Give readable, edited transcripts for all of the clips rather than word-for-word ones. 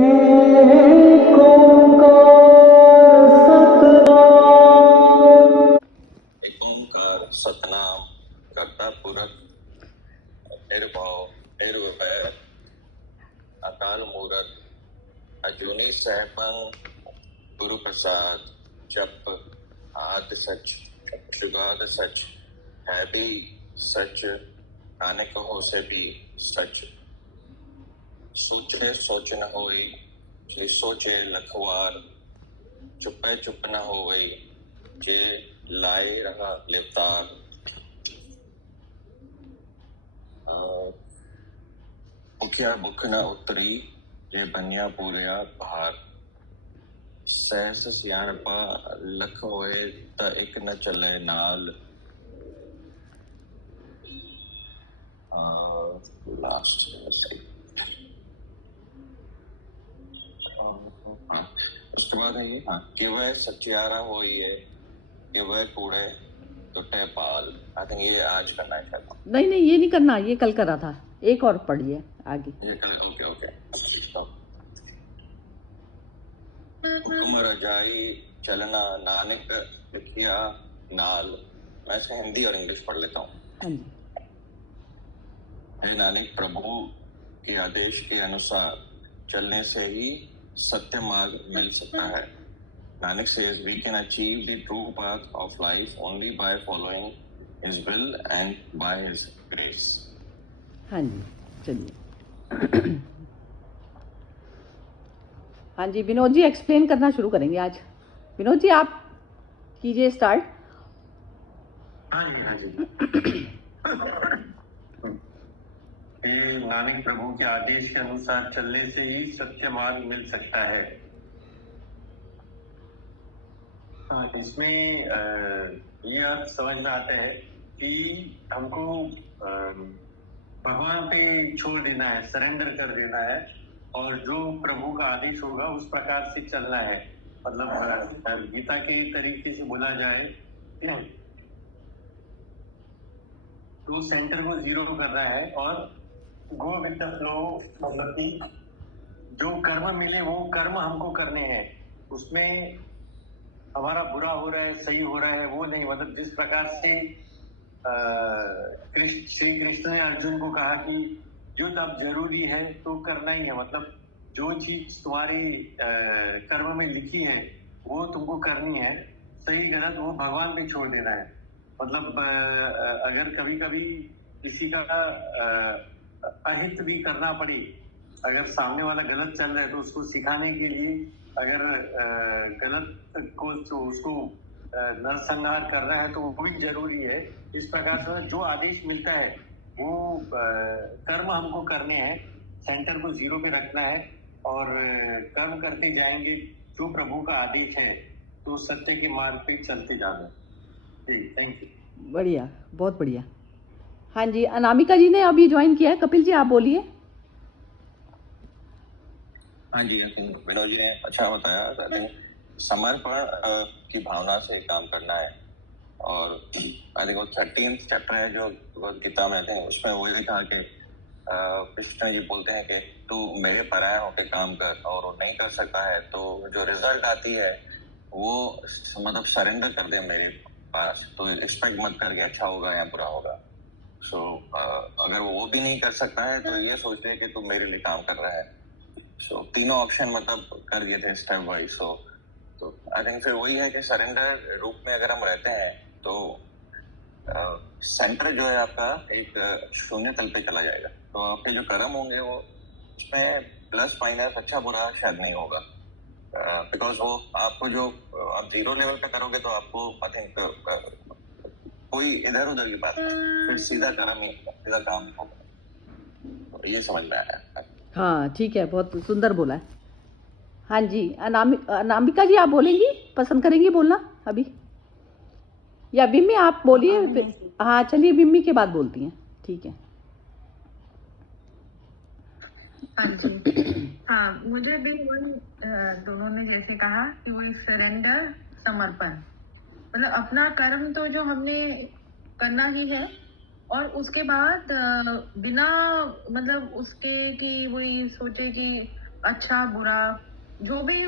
एक ओंकार सतनाम करता पुरख निर्भव निर्वैर अकाल मूरत अजूनी सहपंग गुरु प्रसाद जप आद सच जुगाद सच है भी सच नानक हो से भी सच सोचे सोच न होई जे सोचे लखवार चुपे चुप न होई जे लाए रहा लिवतार भुखिया भुख न उतरी जे बनिया पूरिया भार सहस सियाणपा लख होए त एक न चले नाल लास्ट उसके बाद है ये कि वह सचियारा हो ये कि वह कूड़े टूटे पाल। आई थिंक ये आज करना है शायद। नहीं नहीं ये नहीं करना, ये कल करा था। एक और पढ़िए आगे। Okay okay. हुक्म रजाई चलना नानक लिखिया नाल। मैं इसे हिंदी और इंग्लिश पढ़ लेता हूँ। हाँ जी। हे नानक, प्रभु के आदेश के अनुसार चलने से ही सत्य मार्ग मिल सकता है। Nanak says we can achieve the true path of life only by following his will and by his grace. हाँ जी चलिए। हाँ जी विनोद जी एक्सप्लेन करना शुरू करेंगे आज। विनोद जी आप कीजिए स्टार्ट। हाँ जी ये नानक प्रभु के आदेश के अनुसार चलने से ही सत्य मार्ग मिल सकता है। हाँ, इसमें ये अर्थ समझ में आता है कि हमको भगवान पे छोड़ देना है, सरेंडर कर देना है और जो प्रभु का आदेश होगा उस प्रकार से चलना है। मतलब गीता के तरीके से बोला जाए तो सेंटर को जीरो करना है और गो विद द फ्लो। मतलब कि जो कर्म मिले वो कर्म हमको करने हैं, उसमें हमारा बुरा हो रहा है सही हो रहा है वो नहीं। मतलब जिस प्रकार से श्री कृष्ण ने अर्जुन को कहा कि युद्ध अब जरूरी है तो करना ही है। मतलब जो चीज तुम्हारी कर्म में लिखी है वो तुमको करनी है, सही गलत वो भगवान पे छोड़ देना है। मतलब अगर कभी कभी किसी का अहित भी करना पड़े, अगर सामने वाला गलत चल रहा है तो उसको सिखाने के लिए अगर गलत को तो उसको नरसंहार करना है तो वो भी जरूरी है। इस प्रकार से जो आदेश मिलता है वो कर्म हमको करने हैं, सेंटर को जीरो पे रखना है और कर्म करते जाएंगे जो प्रभु का आदेश है तो सत्य के मार्ग पे चलते जाना। Thank you. बढ़िया, बहुत बढ़िया। हाँ जी अनामिका जी ने अभी ज्वाइन किया है। कपिल जी आप बोलिए। हाँ जी विनोद जी ने अच्छा बताया। समर्पण की भावना से काम करना है और आई थिंक वो 13th चैप्टर है जो गीता में थे, उसमें वो लिखा कि कृष्ण जी बोलते हैं कि तू मेरे पराया होकर काम कर और वो नहीं कर सकता है तो जो रिजल्ट आती है वो मतलब सरेंडर कर दे मेरे पास, तो एक्सपेक्ट मत करके अच्छा होगा या बुरा होगा। सो अगर वो भी नहीं कर सकता है तो ये सोच ले कि तू मेरे लिए काम कर रहा है। सो तीनों ऑप्शन मतलब कर दिए थे स्टेप वाइज। सो तो आई थिंक फिर वही है कि सरेंडर रूप में अगर हम रहते हैं तो सेंटर जो है आपका एक शून्य तल पे चला जाएगा, तो आपके जो कर्म होंगे वो उसमें प्लस माइनस अच्छा बुरा शायद नहीं होगा। बिकॉज वो आपको जो आप जीरो लेवल पे करोगे तो आपको आई थिंक कोई इधर उधर की बात नहीं, फिर सीधा कर्म ही सीधा काम होगा। तो ये समझ में आया। हाँ ठीक है, बहुत सुंदर बोला है। हाँ जी अनामिका जी आप बोलेंगी, पसंद करेंगी बोलना अभी या बिम्मी आप बोलिए? हाँ चलिए बिम्मी के बाद बोलती हैं, ठीक है। हाँ जी हाँ मुझे भी वही दोनों ने जैसे कहा कि वही सरेंडर, समर्पण। मतलब अपना कर्म तो जो हमने करना ही है और उसके बाद बिना मतलब उसके कि वही सोचे कि अच्छा बुरा जो भी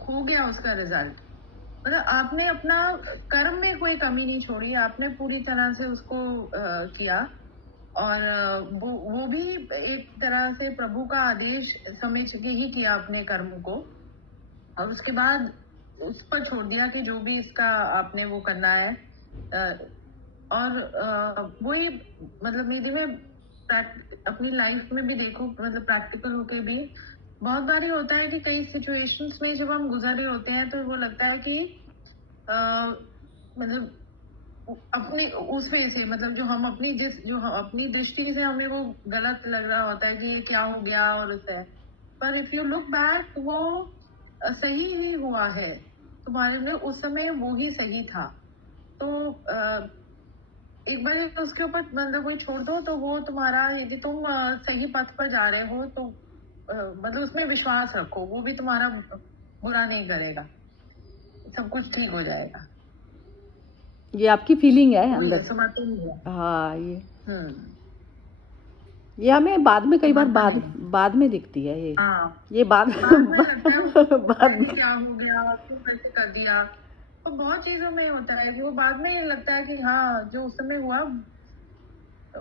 हो गया उसका रिजल्ट, मतलब आपने अपना कर्म में कोई कमी नहीं छोड़ी, आपने पूरी तरह से उसको किया। और वो भी एक तरह से प्रभु का आदेश समझ के ही किया अपने कर्म को, और उसके बाद उस पर छोड़ दिया कि जो भी इसका आपने वो करना है। और वही मतलब मेरे में अपनी लाइफ में भी देखो, मतलब प्रैक्टिकल होके भी बहुत बार ये होता है कि कई सिचुएशंस में जब हम गुजर रहे होते हैं तो वो लगता है कि मतलब अपने उस वे से, मतलब जो हम अपनी दृष्टि से हमें वो गलत लग रहा होता है कि ये क्या हो गया और उससे, पर इफ यू लुक बैक वो सही ही हुआ है तुम्हारे लिए, उस समय वो ही सही था। तो एक बार उसके ऊपर मतलब कोई छोड़ दो तो वो तुम्हारा, यदि तुम सही पथ पर जा रहे हो तो मतलब उसमें विश्वास रखो, वो भी तुम्हारा बुरा नहीं करेगा, सब कुछ ठीक हो जाएगा। ये आपकी फीलिंग है वही अंदर। है, समर्पण ही है। हाँ, ये हमें बाद में कई बार समर्पण है। बाद में दिखती है ये। हाँ, ये बाद बाद में लगता है बाद में क्या हो गया, क्यों कैसे कर दिया, तो बहुत चीजों में होता है कि वो बाद में लगता है कि हाँ जो उस समय हुआ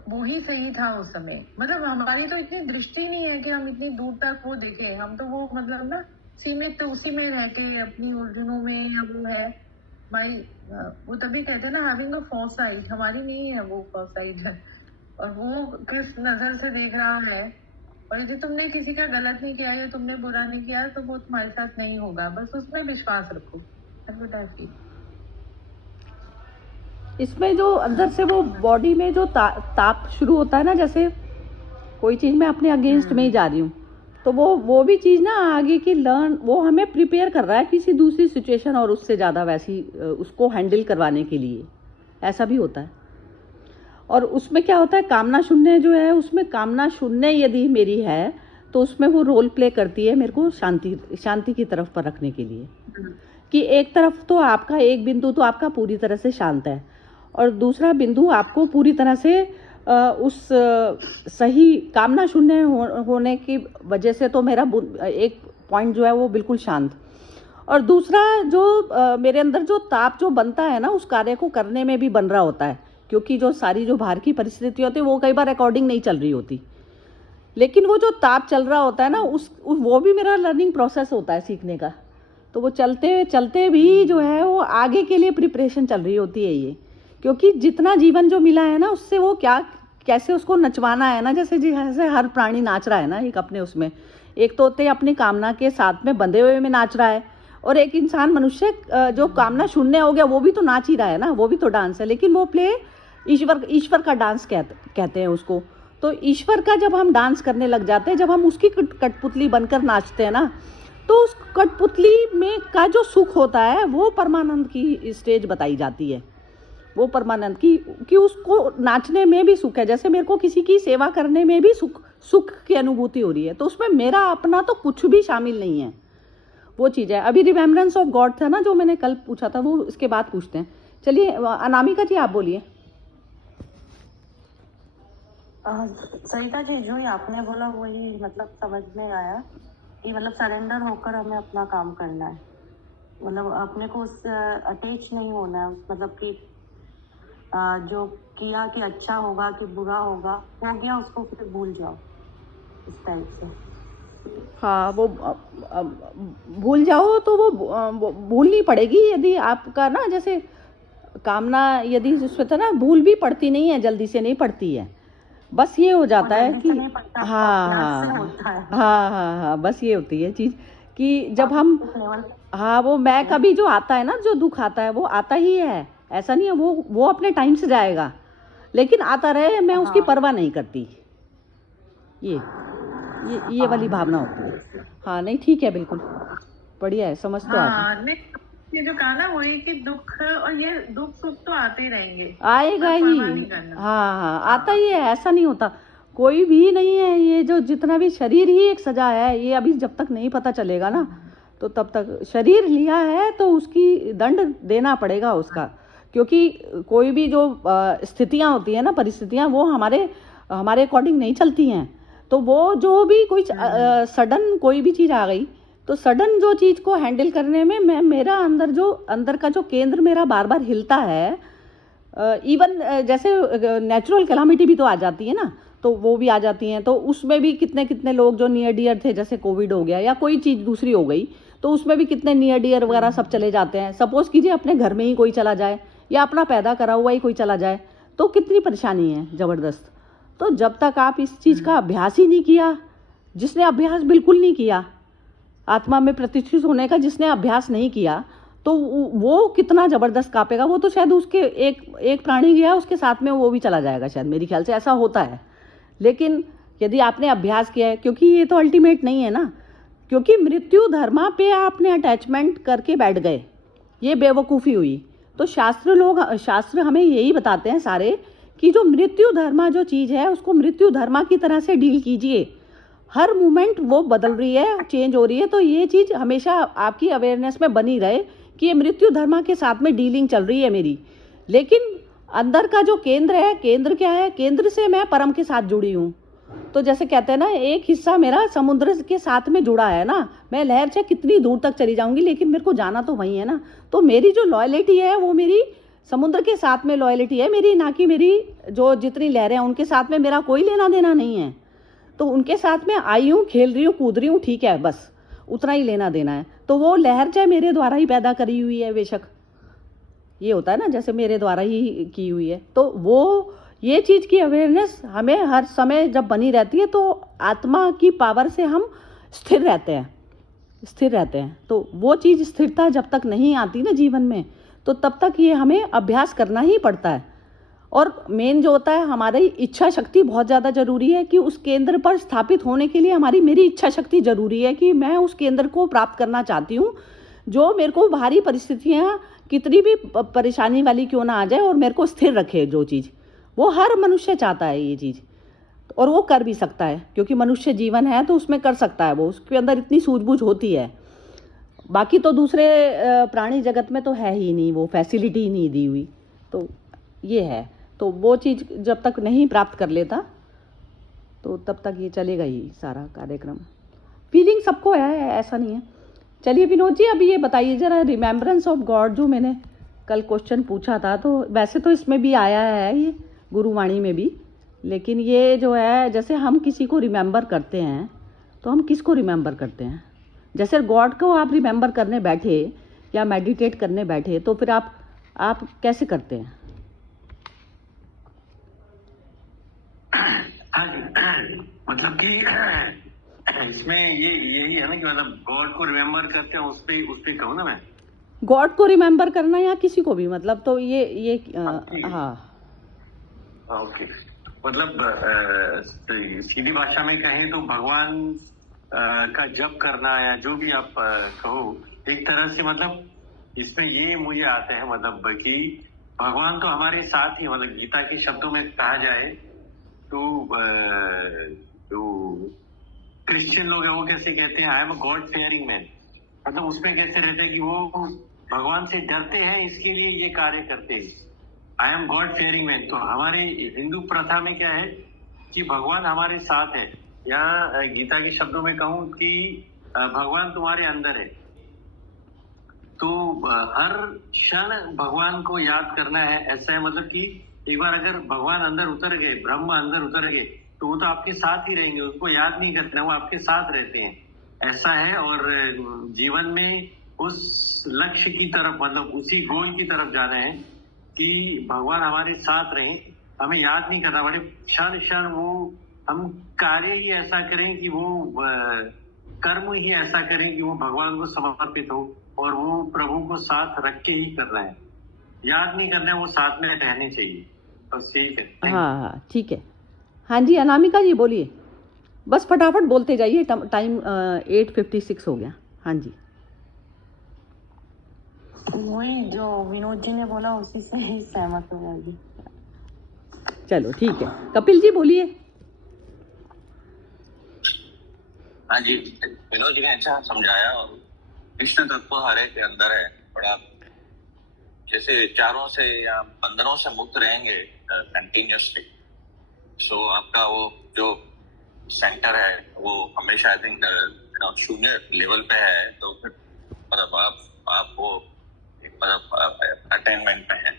वो ही सही था उस समय। मतलब हमारी तो इतनी दृष्टि नहीं है कि हम इतनी दूर तक वो देखें, हम तो वो मतलब ना सीमित तो उसी में रह के अपनी उलझनों में, या वो है भाई वो तभी कहते हैं ना हैविंग अ फोरसाइट, हमारी नहीं है वो फोरसाइट है, और वो किस नजर से देख रहा है। और यदि तुमने किसी का गलत नहीं किया या तुमने बुरा नहीं किया तो वो तुम्हारे साथ नहीं होगा, बस उसमें विश्वास रखो। That's what I feel. इसमें जो अंदर से वो बॉडी में जो ताप शुरू होता है ना, जैसे कोई चीज़ मैं अपने अगेंस्ट में ही जा रही हूँ, तो वो भी चीज़ ना आगे की वो हमें प्रिपेयर कर रहा है किसी दूसरी सिचुएशन और उससे ज़्यादा वैसी उसको हैंडल करवाने के लिए, ऐसा भी होता है। और उसमें क्या होता है, कामना शून्य जो है, उसमें कामना शून्य यदि मेरी है तो उसमें वो रोल प्ले करती है मेरे को शांति की तरफ पर रखने के लिए, कि एक तरफ तो आपका एक बिंदु तो आपका पूरी तरह से शांत है, और दूसरा बिंदु आपको पूरी तरह से उस सही कामना शून्य होने की वजह से तो मेरा एक पॉइंट जो है वो बिल्कुल शांत, और दूसरा जो मेरे अंदर जो ताप जो बनता है ना उस कार्य को करने में भी बन रहा होता है, क्योंकि जो सारी जो बाहर की परिस्थिति होती है वो कई बार अकॉर्डिंग नहीं चल रही होती, लेकिन वो जो ताप चल रहा होता है ना वो भी मेरा लर्निंग प्रोसेस होता है सीखने का। तो वो चलते चलते भी जो है वो आगे के लिए प्रिपरेशन चल रही होती है ये, क्योंकि जितना जीवन जो मिला है ना उससे वो कैसे उसको नचवाना है ना, जैसे हर प्राणी नाच रहा है ना एक अपने उसमें, एक तो होते अपनी कामना के साथ में बंधे हुए में नाच रहा है, और एक इंसान मनुष्य जो कामना शून्य हो गया वो भी तो नाच ही रहा है ना, वो भी तो डांस है, लेकिन वो प्ले ईश्वर का डांस कहते हैं उसको। तो ईश्वर का जब हम डांस करने लग जाते हैं, जब हम उसकी कठपुतली बनकर नाचते हैं ना, तो उस कठपुतली में का जो सुख होता है वो परमानंद की स्टेज बताई जाती है, वो परमानंद की कि उसको नाचने में भी सुख है, जैसे मेरे को किसी की सेवा करने में भी सुख की अनुभूति हो रही है, तो उसमें मेरा अपना तो कुछ भी शामिल नहीं है, वो चीज़ है। अभी रिमेम्बरेंस ऑफ गॉड था ना जो मैंने कल पूछा था, वो इसके बाद पूछते हैं। चलिए अनामिका जी आप बोलिए। सरिता जी जो ही आपने बोला वही मतलब समझ में आया कि मतलब सरेंडर होकर हमें अपना काम करना है, मतलब अपने को उससे अटैच नहीं होना है, मतलब कि जो किया कि अच्छा होगा कि बुरा होगा, हो गया उसको फिर भूल जाओ, इस टाइप से। हाँ, वो भूल जाओ तो वो भूलनी पड़ेगी, यदि आपका ना जैसे कामना यदि उसमें था ना, भूल भी पड़ती नहीं है, जल्दी से नहीं पड़ती है, बस ये हो जाता है कि हाँ, बस ये होती है चीज़ कि जब हम वो मैं कभी जो आता है ना, जो दुख आता है वो आता ही है, ऐसा नहीं है वो अपने टाइम से जाएगा, लेकिन आता रहे, मैं उसकी परवाह नहीं करती, ये वाली भावना होती है। हाँ नहीं ठीक है, बिल्कुल बढ़िया है, समझ तो आती है। ये जो कहा ना वही कि दुख और ये दुख सुख तो आते ही रहेंगे, आएगा ही, हाँ आता ही है, ऐसा नहीं होता, कोई भी नहीं है, ये जो जितना भी शरीर ही एक सजा है, ये अभी जब तक नहीं पता चलेगा ना तो तब तक शरीर लिया है तो उसकी दंड देना पड़ेगा उसका, क्योंकि कोई भी जो स्थितियाँ होती है ना, परिस्थितियाँ, वो हमारे अकॉर्डिंग नहीं चलती हैं, तो वो जो भी कोई सडन कोई भी चीज़ आ गई, तो सडन जो चीज़ को हैंडल करने में मेरा अंदर का जो केंद्र मेरा बार बार हिलता है। इवन जैसे नेचुरल कैलामिटी भी तो आ जाती है ना, तो वो भी आ जाती हैं, तो उसमें भी कितने कितने लोग जो नियर डियर थे, जैसे कोविड हो गया या कोई चीज़ दूसरी हो गई, तो उसमें भी कितने नियर डियर वगैरह सब चले जाते हैं। सपोज कीजिए अपने घर में ही कोई चला जाए या अपना पैदा करा हुआ ही कोई चला जाए, तो कितनी परेशानी है ज़बरदस्त। तो जब तक आप इस चीज़ का अभ्यास ही नहीं किया, जिसने अभ्यास बिल्कुल नहीं किया, आत्मा में प्रतिष्ठित होने का जिसने अभ्यास नहीं किया, तो वो कितना ज़बरदस्त कांपेगा। वो तो शायद उसके एक प्राणी गया, उसके साथ में वो भी चला जाएगा शायद, मेरे ख्याल से ऐसा होता है। लेकिन यदि आपने अभ्यास किया है, क्योंकि ये तो अल्टीमेट नहीं है ना, क्योंकि मृत्यु धर्मा पे आपने अटैचमेंट करके बैठ गए, ये बेवकूफ़ी हुई। तो शास्त्र हमें यही बताते हैं सारे कि जो मृत्यु धर्मा जो चीज़ है, उसको मृत्यु धर्मा की तरह से डील कीजिए। हर मोमेंट वो बदल रही है, चेंज हो रही है, तो ये चीज़ हमेशा आपकी अवेयरनेस में बनी रहे कि ये मृत्यु धर्मा के साथ में डीलिंग चल रही है मेरी। लेकिन अंदर का जो केंद्र है, केंद्र क्या है? केंद्र से मैं परम के साथ जुड़ी हूँ। तो जैसे कहते हैं ना, एक हिस्सा मेरा समुद्र के साथ में जुड़ा है ना, मैं लहर से कितनी दूर तक चली जाऊंगी, लेकिन मेरे को जाना तो वहीं है ना। तो मेरी जो लॉयल्टी है वो मेरी समुद्र के साथ में लॉयल्टी है मेरी, ना कि मेरी जो जितनी लहरें हैं उनके साथ में मेरा कोई लेना देना नहीं है। तो उनके साथ में आई हूँ, खेल रही हूँ, कूद रही हूँ, ठीक है, बस उतना ही लेना देना है। तो वो लहर चाहे मेरे द्वारा ही पैदा करी हुई है, बेशक ये होता है ना, जैसे मेरे द्वारा ही की हुई है, तो वो ये चीज़ की अवेयरनेस हमें हर समय जब बनी रहती है, तो आत्मा की पावर से हम स्थिर रहते हैं। तो वो चीज़ स्थिरता जब तक नहीं आती ना जीवन में, तो तब तक ये हमें अभ्यास करना ही पड़ता है। और मेन जो होता है, हमारी इच्छा शक्ति बहुत ज़्यादा ज़रूरी है कि उस केंद्र पर स्थापित होने के लिए मेरी इच्छा शक्ति ज़रूरी है कि मैं उस केंद्र को प्राप्त करना चाहती हूँ। जो मेरे को बाहरी परिस्थितियाँ कितनी भी परेशानी वाली क्यों ना आ जाए, और मेरे को स्थिर रखे जो चीज़, वो हर मनुष्य चाहता है ये चीज़, और वो कर भी सकता है, क्योंकि मनुष्य जीवन है तो उसमें कर सकता है, वो उसके अंदर इतनी सूझबूझ होती है। बाकी तो दूसरे प्राणी जगत में तो है ही नहीं, वो फैसिलिटी ही नहीं दी हुई। तो ये है, तो वो चीज़ जब तक नहीं प्राप्त कर लेता, तो तब तक ये चलेगा ही सारा कार्यक्रम। फीलिंग सबको है, ऐसा नहीं है। चलिए विनोद जी, अभी ये बताइए ज़रा, रिमेम्बरेंस ऑफ गॉड जो मैंने कल क्वेश्चन पूछा था, तो वैसे तो इसमें भी आया है ये गुरुवाणी में भी, लेकिन ये जो है, जैसे हम किसी को रिमेंबर करते हैं, तो हम किसको रिमेंबर करते हैं? जैसे गॉड को आप रिमेंबर करने बैठे या मेडिटेट करने बैठे, तो फिर आप कैसे करते हैं? हाँ जी, मतलब कि इसमें यही है ना कि मतलब गॉड को रिमेम्बर करते हैं, उस पे कहूँ ना मैं, गॉड को रिमेंबर करना या किसी को भी, मतलब तो ये हाँ, ओके, मतलब सीधी भाषा में कहें तो भगवान का जप करना, या जो भी आप कहो, एक तरह से मतलब इसमें ये मुझे आता है, मतलब कि भगवान तो हमारे साथ ही, मतलब गीता के शब्दों में कहा जाए तो जो क्रिश्चियन लोग हैं वो कैसे कहते हैं, I am a god fearing man, मतलब उसमें कैसे रहते हैं कि वो भगवान से डरते हैं, इसके लिए ये कार्य करते हैं, I am god fearing man. तो हमारे हिंदू प्रथा में क्या है कि भगवान हमारे साथ है, या गीता के शब्दों में कहूँ कि भगवान तुम्हारे अंदर है। तो हर क्षण भगवान को याद करना है, ऐसा है, मतलब कि एक बार अगर भगवान अंदर उतर गए, ब्रह्म अंदर उतर गए, तो वो तो आपके साथ ही रहेंगे, उसको याद नहीं करते, वो आपके साथ रहते हैं, ऐसा है। और जीवन में उस लक्ष्य की तरफ, मतलब उसी गोल की तरफ जाना है कि भगवान हमारे साथ रहें, हमें याद नहीं करना पड़े, क्षण क्षण वो हम कार्य ही ऐसा करें कि वो कर्म ही ऐसा करें कि वो भगवान को समर्पित हो, और वो प्रभु को साथ रख के ही करना है, याद नहीं करना है, वो साथ में रहने चाहिए, बस यही है। हाँ, ठीक है। हाँ जी, अनामिका जी बोलिए, बस फटाफट बोलते जाइए, टाइम 8:56 हो गया। हाँ जी, वही जो विनोद जी ने बोला उसी से ही सहमत हो जाएगी। चलो ठीक है, कपिल जी बोलिए। हाँ जी, विनोद जी ने अच्छा समझाया, और कृष्ण तत्व हर एक के अंदर है, बड़ा जैसे चारों से या बंधनों से मुक्त रहेंगे कंटिन्यूसली, सो आपका वो जो सेंटर है वो हमेशा आई थिंक शून्य लेवल पे है, तो फिर मतलब आप वो मतलब अटेनमेंट में है,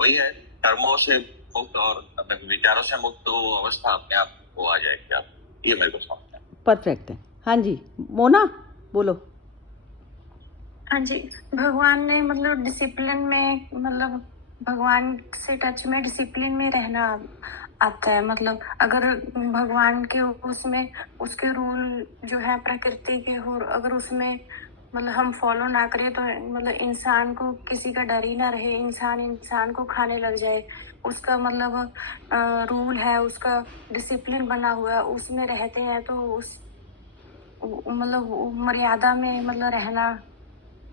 वही है कर्मों से मुक्त और विचारों से मुक्त, तो अवस्था अपने आप वो आ जाएगी। आप ये मेरे को समझना है। परफेक्ट है। हाँ जी मोना बोलो। हाँ जी, भगवान ने मतलब डिसिप्लिन में, मतलब भगवान से टच में डिसिप्लिन में रहना आता है। मतलब अगर भगवान के उसमें उसके रूल जो है प्रकृति के, और अगर उसमें मतलब हम फॉलो ना करें तो मतलब इंसान को किसी का डर ही ना रहे, इंसान को खाने लग जाए, उसका मतलब रूल है, उसका डिसिप्लिन बना हुआ है, उसमें रहते हैं तो उस मतलब मर्यादा में मतलब रहना,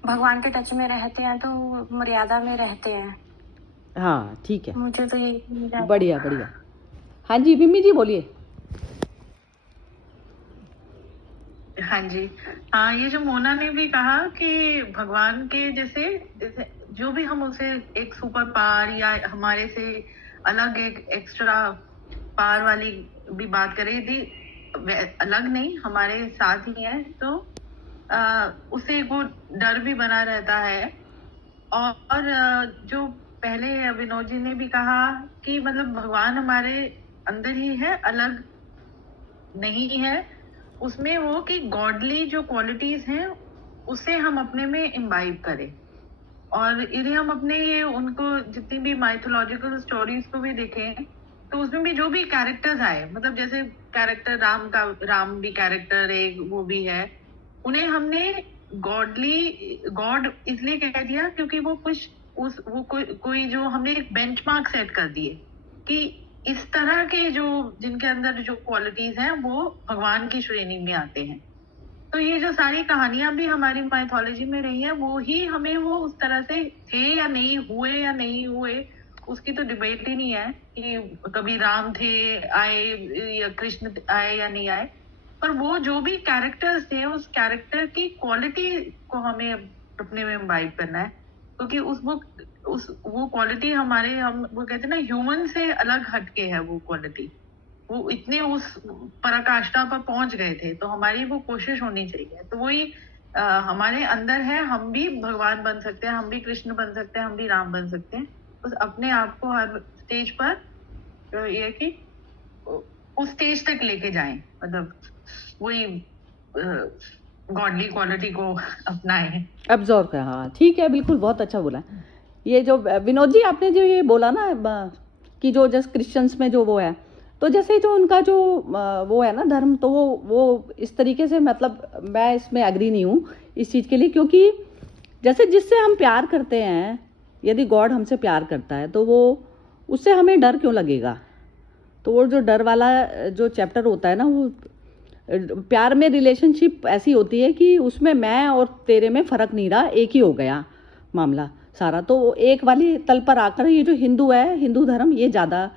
भगवान के टच में रहते हैं तो मर्यादा में रहते हैं। हाँ ठीक है, मुझे तो ये बढ़िया बढ़िया। हाँ जी बिम्मी जी बोलिए। हाँ जी, हाँ, ये जो मोना ने भी कहा कि भगवान के जैसे जैसे जो भी हम उसे एक सुपर पावर या हमारे से अलग एक एक्स्ट्रा पावर वाली भी बात करें, यदि अलग नहीं हमारे साथ ही है तो उसे वो डर भी बना रहता है। और जो पहले विनोद जी ने भी कहा कि मतलब भगवान हमारे अंदर ही है, अलग नहीं है, उसमें वो कि गॉडली जो क्वालिटीज हैं उसे हम अपने में इम्बाइब करें। और यदि हम अपने ये उनको जितनी भी माइथोलॉजिकल स्टोरीज को भी देखें तो उसमें भी जो भी कैरेक्टर्स आए, मतलब जैसे कैरेक्टर राम भी कैरेक्टर एक वो भी है, उन्हें हमने गॉड इसलिए कह दिया क्योंकि वो कुछ कोई जो हमने एक बेंचमार्क सेट कर दिए कि इस तरह के जो जिनके अंदर जो क्वालिटीज हैं वो भगवान की श्रेणी में आते हैं। तो ये जो सारी कहानियां भी हमारी माइथोलॉजी में रही है, वो ही हमें वो उस तरह से थे या नहीं हुए उसकी तो डिबेट ही नहीं है कि कभी राम थे आए या कृष्ण आए या नहीं आए, पर वो जो भी कैरेक्टर्स थे उस कैरेक्टर की क्वालिटी को हमें अपने में इम्बाइब करना है, क्योंकि वो क्वालिटी हमारे हम वो कहते हैं ना ह्यूमन से अलग हटके है। वो क्वालिटी वो इतने उस पराकाष्ठा पर पहुंच गए थे, तो हमारी वो कोशिश होनी चाहिए। तो वही हमारे अंदर है, हम भी भगवान बन सकते हैं, हम भी कृष्ण बन सकते हैं, हम भी राम बन सकते हैं। बस अपने आप को हर स्टेज पर ये कि उस स्टेज तक लेके जाएं, मतलब वही गॉडली क्वालिटी को अपनाएं, एब्जॉर्व कर। हाँ ठीक है, बिल्कुल बहुत अच्छा बोला। ये जो विनोद जी आपने जो ये बोला ना कि जो जस्ट क्रिश्चियंस में जो वो है, तो जैसे जो उनका जो वो है ना धर्म, तो वो इस तरीके से मतलब मैं इसमें एग्री नहीं हूँ इस चीज़ के लिए, क्योंकि जैसे जिससे हम प्यार करते हैं, यदि गॉड हमसे प्यार करता है तो वो उससे हमें डर क्यों लगेगा। तो वो जो डर वाला जो चैप्टर होता है ना, वो प्यार में रिलेशनशिप ऐसी होती है कि उसमें मैं और तेरे में फ़र्क नहीं रहा, एक ही हो गया मामला सारा। तो एक वाली तल पर आकर ये जो हिंदू है, हिंदू धर्म, ये ज़्यादा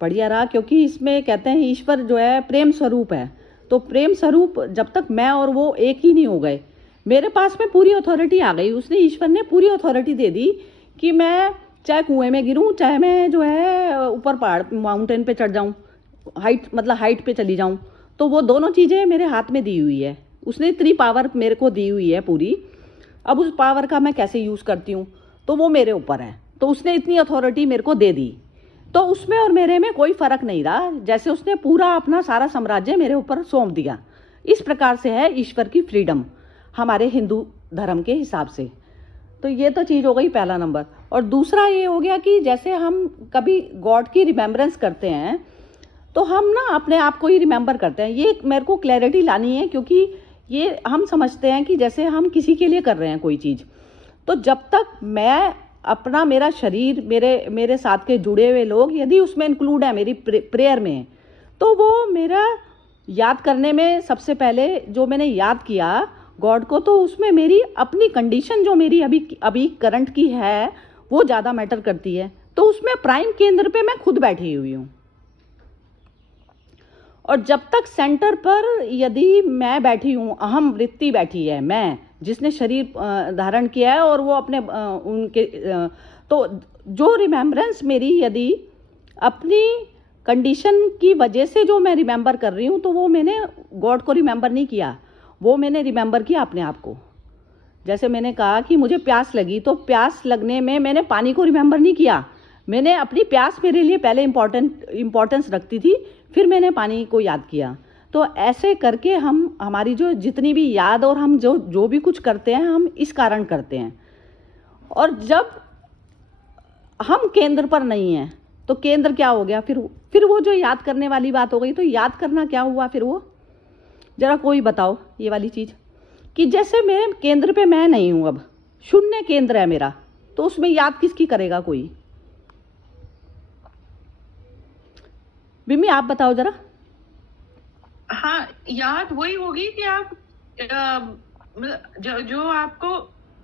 बढ़िया रहा, क्योंकि इसमें कहते हैं ईश्वर जो है प्रेम स्वरूप है। तो प्रेम स्वरूप जब तक मैं और वो एक ही नहीं हो गए, मेरे पास में पूरी अथॉरिटी आ गई, उसने ईश्वर ने पूरी अथॉरिटी दे दी कि मैं चाहे कुएं में गिरूं, चाहे मैं जो है ऊपर पहाड़ माउंटेन पे चढ़ जाऊं, हाइट पे चली जाऊं, तो वो दोनों चीज़ें मेरे हाथ में दी हुई है। उसने इतनी पावर मेरे को दी हुई है पूरी। अब उस पावर का मैं कैसे यूज़ करती हूँ तो वो मेरे ऊपर है। तो उसने इतनी अथॉरिटी मेरे को दे दी, तो उसमें और मेरे में कोई फ़र्क नहीं रहा, जैसे उसने पूरा अपना सारा साम्राज्य मेरे ऊपर सौंप दिया। इस प्रकार से है ईश्वर की फ्रीडम हमारे हिंदू धर्म के हिसाब से। तो ये तो चीज़ हो गई पहला नंबर। और दूसरा ये हो गया कि जैसे हम कभी गॉड की रिमेम्बरेंस करते हैं तो हम ना अपने आप को ही रिमेम्बर करते हैं। ये मेरे को क्लैरिटी लानी है, क्योंकि ये हम समझते हैं कि जैसे हम किसी के लिए कर रहे हैं कोई चीज़, तो जब तक मैं अपना मेरा शरीर, मेरे साथ के जुड़े हुए लोग यदि उसमें इंक्लूड है मेरी प्रेयर में, तो वो मेरा याद करने में सबसे पहले जो मैंने याद किया गॉड को, तो उसमें मेरी अपनी कंडीशन जो मेरी अभी करंट की है वो ज़्यादा मैटर करती है। तो उसमें प्राइम केंद्र पे मैं खुद बैठी हुई हूँ। और जब तक सेंटर पर यदि मैं बैठी हूँ, अहम वृत्ति बैठी है, मैं जिसने शरीर धारण किया है, और वो अपने उनके तो जो रिमेम्बरेंस मेरी यदि अपनी कंडीशन की वजह से जो मैं रिमेंबर कर रही हूँ, तो वो मैंने गॉड को रिमेंबर नहीं किया, वो मैंने रिमेंबर किया अपने आप को। जैसे मैंने कहा कि मुझे प्यास लगी, तो प्यास लगने में मैंने पानी को रिमेंबर नहीं किया, मैंने अपनी प्यास मेरे लिए पहले इम्पोर्टेंस रखती थी, फिर मैंने पानी को याद किया। तो ऐसे करके हम हमारी जो जितनी भी याद और हम जो भी कुछ करते हैं, हम इस कारण करते हैं। और जब हम केंद्र पर नहीं हैं, तो केंद्र क्या हो गया फिर वो जो याद करने वाली बात हो गई। तो याद करना क्या हुआ फिर वो, जरा कोई बताओ ये वाली चीज़, कि जैसे मेरे केंद्र पे मैं नहीं हूँ, अब शून्य केंद्र है मेरा, तो उसमें याद किसकी करेगा कोई? बिम्मी आप बताओ जरा। हाँ, याद वही होगी कि आप जो आपको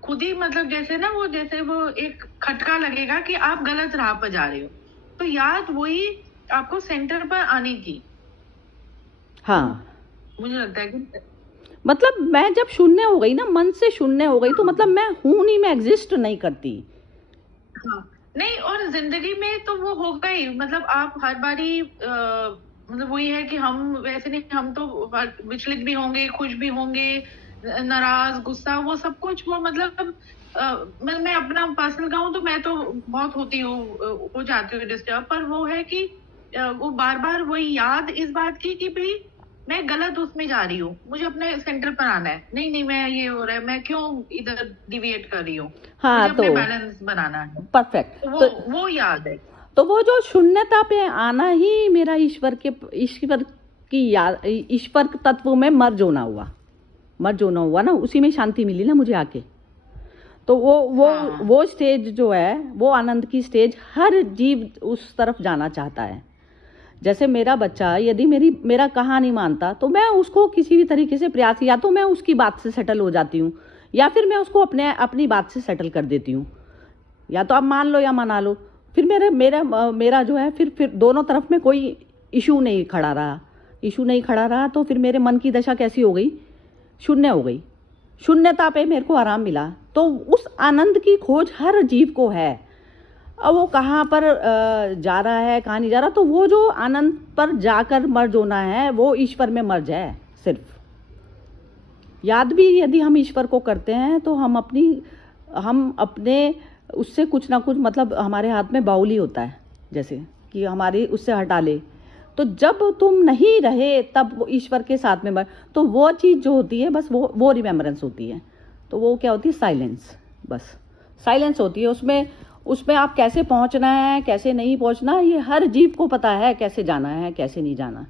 खुद ही मतलब जैसे वो एक खटका लगेगा कि आप गलत राह पर जा रहे हो, तो याद वही आपको सेंटर पर आने की। हाँ, मुझे लगता है कि मतलब मैं जब शून्य हो गई ना, मन से शून्य हो गई, तो मतलब मैं हूं नहीं, मैं एग्जिस्ट नहीं करती। हाँ, नहीं, और जिंदगी में तो वो होगा ही, मतलब आप हर बारी मतलब वही है कि हम वैसे नहीं, हम तो विचलित भी होंगे, खुश भी होंगे, नाराज, गुस्सा, वो सब कुछ, वो मतलब मैं अपना पर्सनल कहूँ तो मैं तो बहुत होती हूँ, हो जाती हूँ डिस्टर्ब, पर वो है कि वो बार बार वही याद इस बात की कि भाई मैं गलत उसमें जा रही हूँ, मुझे अपने सेंटर पर आना है, नहीं मैं ये हो रहा है, मैं क्यों इधर डिविएट कर रही हूँ, हाँ, मुझे अपने तो बैलेंस बनाना है। परफेक्ट। तो वो याद है। तो वो जो शून्यता पे आना ही मेरा ईश्वर की याद, ईश्वर तत्व में मर्ज होना हुआ ना, उसी में शांति मिली ना मुझे आके। तो वो स्टेज जो है, वो आनंद की स्टेज हर जीव उस तरफ जाना चाहता है। जैसे मेरा बच्चा यदि मेरा कहा नहीं मानता, तो मैं उसको किसी भी तरीके से प्रयास, या तो मैं उसकी बात से सेटल हो जाती हूँ, या फिर मैं उसको अपनी बात से सेटल कर देती हूँ, या तो आप मान लो या मना लो। फिर मेरा जो है, फिर दोनों तरफ में कोई इशू नहीं खड़ा रहा, तो फिर मेरे मन की दशा कैसी हो गई? शून्य हो गई। शून्यता पे मेरे को आराम मिला। तो उस आनंद की खोज हर जीव को है। अब वो कहाँ पर जा रहा है, कहाँ नहीं जा रहा, तो वो जो आनंद पर जाकर मर्ज होना है, वो ईश्वर में मर्ज है। सिर्फ याद भी यदि हम ईश्वर को करते हैं, तो हम अपने उससे कुछ ना कुछ, मतलब हमारे हाथ में बाउली होता है, जैसे कि हमारी उससे हटा ले, तो जब तुम नहीं रहे तब वो ईश्वर के साथ में तो वो चीज़ जो होती है, बस वो रिमेम्बरेंस होती है। तो वो क्या होती है? साइलेंस। बस साइलेंस होती है। उसमें आप कैसे पहुंचना है, कैसे नहीं पहुंचना, ये हर जीव को पता है, कैसे जाना है, कैसे नहीं जाना।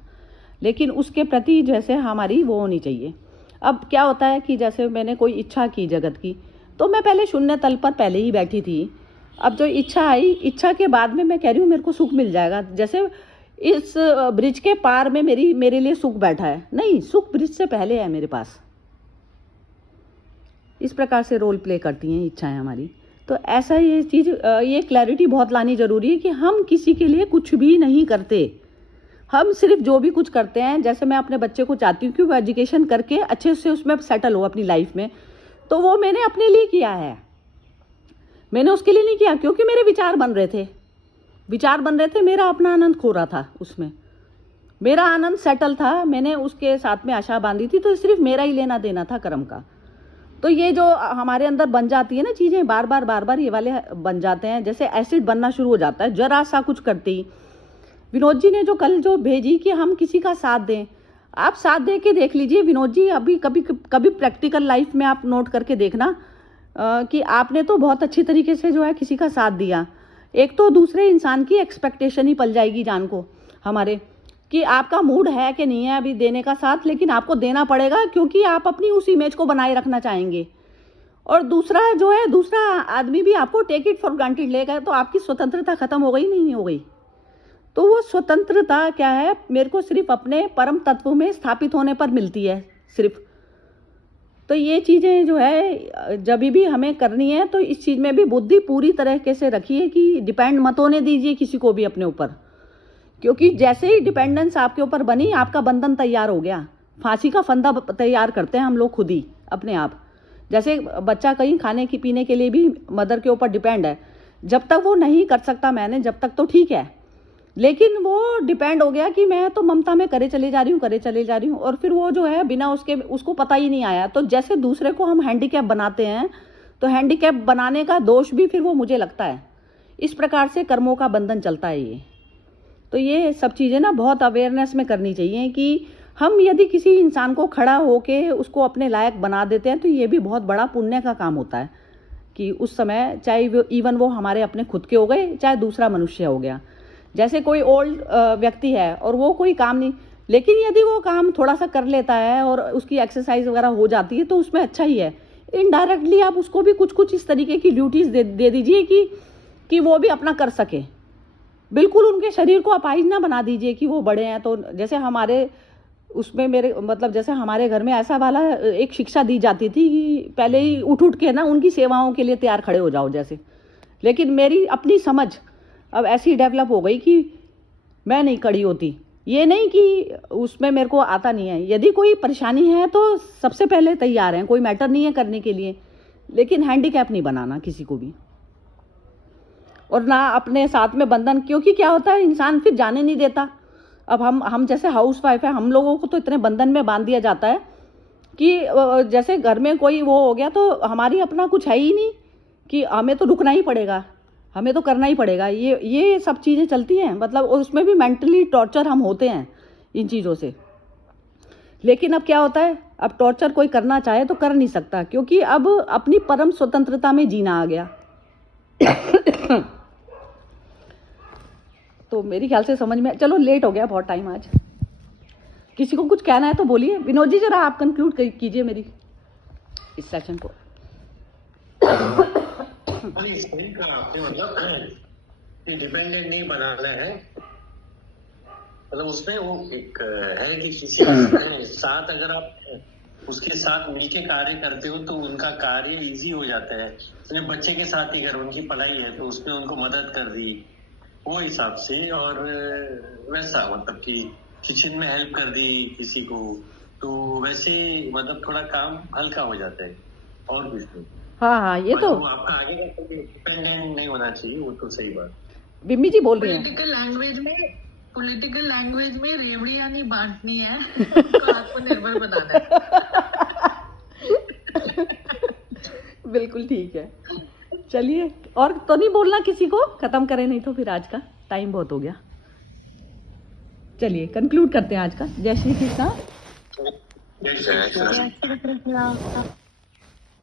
लेकिन उसके प्रति जैसे हमारी वो होनी चाहिए। अब क्या होता है कि जैसे मैंने कोई इच्छा की जगत की, तो मैं पहले शून्य तल पर पहले ही बैठी थी। अब जो इच्छा आई, इच्छा के बाद में मैं कह रही हूँ मेरे को सुख मिल जाएगा। जैसे इस ब्रिज के पार में मेरे लिए सुख बैठा है, नहीं, सुख ब्रिज से पहले है मेरे पास। इस प्रकार से रोल प्ले करती हैं इच्छाएं हमारी। तो ऐसा ये चीज़, ये क्लैरिटी बहुत लानी ज़रूरी है कि हम किसी के लिए कुछ भी नहीं करते। हम सिर्फ जो भी कुछ करते हैं, जैसे मैं अपने बच्चे को चाहती हूँ कि वो एजुकेशन करके अच्छे से उसमें सेटल हो अपनी लाइफ में, तो वो मैंने अपने लिए किया है। मैंने उसके लिए नहीं किया क्योंकि मेरे विचार बन रहे थे, मेरा अपना आनंद खो रहा था उसमें, मेरा आनंद सेटल था, मैंने उसके साथ में आशा बांधी थी, तो सिर्फ मेरा ही लेना देना था कर्म का। तो ये जो हमारे अंदर बन जाती है ना चीज़ें, बार बार ये वाले बन जाते हैं, जैसे एसिड बनना शुरू हो जाता है जरा सा कुछ करते ही। विनोद जी ने जो कल जो भेजी कि हम किसी का साथ दें, आप साथ दे के देख लीजिए विनोद जी। अभी कभी प्रैक्टिकल लाइफ में आप नोट करके देखना कि आपने तो बहुत अच्छी तरीके से जो है किसी का साथ दिया। एक तो दूसरे इंसान की एक्सपेक्टेशन ही पल जाएगी जान को हमारे, कि आपका मूड है कि नहीं है अभी देने का साथ, लेकिन आपको देना पड़ेगा क्योंकि आप अपनी उस इमेज को बनाए रखना चाहेंगे। और दूसरा आदमी भी आपको टेक इट फॉर ग्रांटेड लेगा, तो आपकी स्वतंत्रता खत्म हो गई, नहीं हो गई। तो वो स्वतंत्रता क्या है, मेरे को सिर्फ अपने परम तत्व में स्थापित होने पर मिलती है सिर्फ। तो ये चीज़ें जो है जब भी हमें करनी है, तो इस चीज़ में भी बुद्धि पूरी तरीके से रखिए कि डिपेंड मत होने दीजिए किसी को भी अपने ऊपर, क्योंकि जैसे ही डिपेंडेंस आपके ऊपर बनी, आपका बंधन तैयार हो गया। फांसी का फंदा तैयार करते हैं हम लोग खुद ही अपने आप। जैसे बच्चा कहीं खाने की पीने के लिए भी मदर के ऊपर डिपेंड है, जब तक वो नहीं कर सकता मैंने, जब तक तो ठीक है, लेकिन वो डिपेंड हो गया कि मैं तो ममता में करे चले जा रही हूँ, और फिर वो जो है बिना उसको पता ही नहीं आया। तो जैसे दूसरे को हम हैंडीकैप बनाते हैं, तो हैंडीकैप बनाने का दोष भी फिर वो मुझे लगता है। इस प्रकार से कर्मों का बंधन चलता है ये। तो ये सब चीज़ें ना बहुत अवेयरनेस में करनी चाहिए कि हम यदि किसी इंसान को खड़ा होके उसको अपने लायक बना देते हैं, तो ये भी बहुत बड़ा पुण्य का काम होता है कि उस समय चाहे वो हमारे अपने खुद के हो गए, चाहे दूसरा मनुष्य हो गया। जैसे कोई ओल्ड व्यक्ति है और वो कोई काम नहीं, लेकिन यदि वो काम थोड़ा सा कर लेता है और उसकी एक्सरसाइज वगैरह हो जाती है, तो उसमें अच्छा ही है। इनडायरेक्टली आप उसको भी कुछ इस तरीके की ड्यूटीज़ दे दीजिए कि वो भी अपना कर सके। बिल्कुल उनके शरीर को अपाहिज ना बना दीजिए कि वो बड़े हैं। तो जैसे हमारे उसमें जैसे हमारे घर में ऐसा वाला एक शिक्षा दी जाती थी कि पहले ही उठ के ना उनकी सेवाओं के लिए तैयार खड़े हो जाओ जैसे। लेकिन मेरी अपनी समझ अब ऐसी डेवलप हो गई कि मैं नहीं खड़ी होती। ये नहीं कि उसमें मेरे को आता नहीं है, यदि कोई परेशानी है तो सबसे पहले तैयार हैं, कोई मैटर नहीं है करने के लिए। लेकिन हैंडीकैप नहीं बनाना किसी को भी, और ना अपने साथ में बंधन, क्योंकि क्या होता है इंसान फिर जाने नहीं देता। अब हम जैसे हाउस वाइफ है, हम लोगों को तो इतने बंधन में बांध दिया जाता है कि जैसे घर में कोई वो हो गया तो हमारी अपना कुछ है ही नहीं कि हमें तो रुकना ही पड़ेगा, हमें तो करना ही पड़ेगा। ये सब चीज़ें चलती हैं, मतलब उसमें भी मेंटली टॉर्चर हम होते हैं इन चीज़ों से। लेकिन अब क्या होता है, अब टॉर्चर कोई करना चाहे तो कर नहीं सकता, क्योंकि अब अपनी परम स्वतंत्रता में जीना आ गया। तो मेरे ख्याल से समझ में, चलो लेट हो गया बहुत टाइम आज। किसी को कुछ कहना है तो बोलिए। विनोद जी जरा आप कंक्लूड कीजिए मेरी इस सेशन को। सही कहा आपने, मतलब डिपेंडेंट नहीं बनाना है। मतलब उसमें वो एक है कि किसी के साथ अगर आप उसके साथ मिलके कार्य करते हो तो उनका कार्य इजी हो जाता है। अपने बच्चे के साथ ही अगर उनकी पढ़ाई है तो उसमें उनको मदद कर दी वो हिसाब से, और वैसा मतलब कि किचन में हेल्प कर दी किसी को, तो वैसे मतलब थोड़ा काम हल्का हो जाता है और कुछ नहीं। हाँ, ये तो आपका आगे का डिपेंडेंट नहीं होना चाहिए, वो तो सही बात। बिम्मी जी बोल रही हैं। पॉलिटिकल लैंग्वेज में रेवड़ियां नहीं बांटनी है, उसको आत्मनिर्भर बनाना है। बिल्कुल ठीक है। चलिए, और तो नहीं बोलना किसी को, खत्म करें नहीं तो फिर आज का टाइम बहुत हो गया। चलिए कंक्लूड करते हैं आज का। जय श्री कृष्णा। जय श्री कृष्ण।